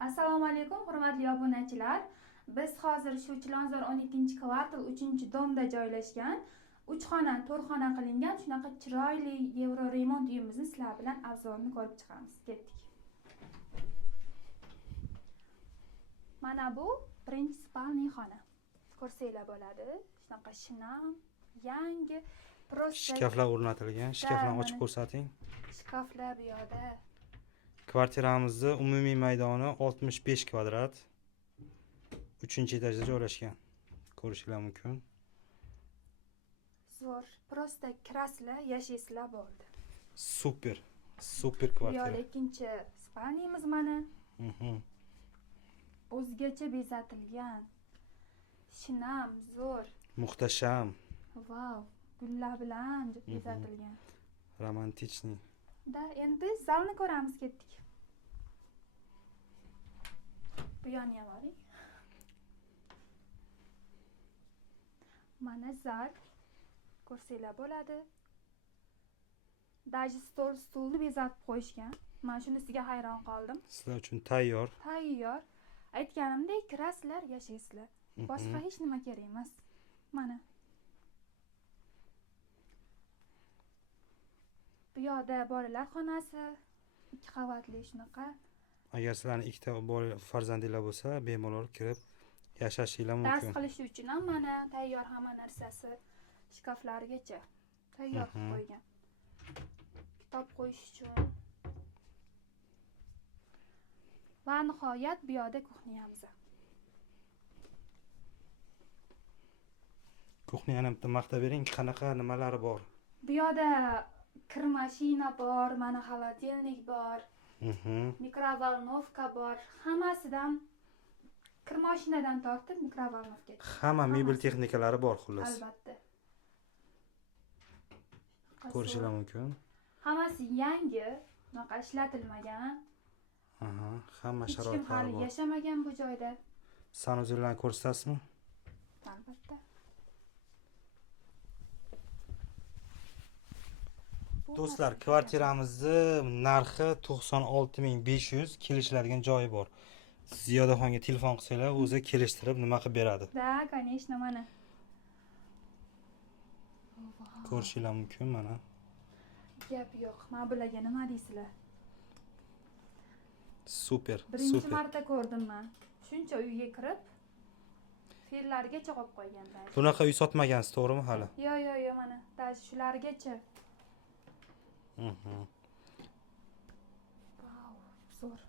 Assalomu alaykum, hurmatli obunachilar. Biz hozir shu Chilonzor 12-kvartal 3-domda joylashgan 3 xona, 4 xona qilingan shunaqa chiroyli Yevro remont uyimizni sizlar bilan obzorini ko'rib chiqamiz. Ketdik. Mana bu birinchi spalniy xona. Ko'rsanglar bo'ladi. Shunaqa shinam, yangi, prosta Shkaflar o'rnatilgan. Shkaflarni ochib ko'rsating. Shkaflar bu yoqda. Kvartiramizning umumiy maydoni 65 kvadrat. 3-etajda joylashgan. Ko'rishingiz mumkin. Zo'r, prosta kirasizlar, yashaysizlar bo'ldi. Super kvartira. Bu yoqda ikkinchi spalniyamiz mana. O'zgacha bezatilgan. Shinam, zo'r. Muhtasham. Vau, gullar bilan bezatilgan. Romantichniy. Da, endi zalni ko'ramiz, ketdik. Bu yonni ham oling. Mana zal. Ko'rsanglar bo'ladi. Даже stulni bezatib qo'yishgan. Men shunisiga hayron qoldim. Sizlar uchun tayyor. Tayyor. Aytganimdek, kirasizlar, yashaysizlar. Boshqa hech nima kerak emas. Mana. Bu yoqda bolalar xonasi, 2 qavatli shunaqa. Agar sizlarning ikkita farzandinglar bo'lsa, bemalol kirib yashashingiz mumkin. Dars qilish uchun ham mana tayyor hamma narsasi, shkaflargacha tayyor qilib qo'ygan. Kitob qo'yish uchun. Va nihoyat bu yoqda kuxniyamiz. Kuxniyani bitta maqtab bering, qanaqa nimalari bor? Bu yoqda kir mashina bor, mana xolodilnik bor. Mikrovolnovka bor. Hammasidan kir mashinadan tortib mikrovolnovkacha. Hamma mebel texnikalari bor xullas. Albatta. Ko'rishingiz mumkin. Hammasi yangi, bunaqa ishlatilmagan. Hamma Hech kim sharoitlari hali bor. yashamagan bu joyda. Sanuzillarni ko'rsatasizmi? Albatta. Do'stlar, kvartiramizning narxi 96.500, kelishiladigan joyi bor. Ziyodaxonga telefon qilsanglar, o'zi kelishtirib nima qilib beradi. Da, конечно, mana. Ko'rishingiz mumkin mana. Gap yo'q. Men bularga nima deysizlar? Super. Birinchi marta ko'rdim men. Shuncha uyga kirib, fillargacha qo'yib qo'yganlar. Bunaqa uy sotmagansiz, to'g'rimi hali? Yo'q, mana. Даже shulargacha. Vau, zo'r.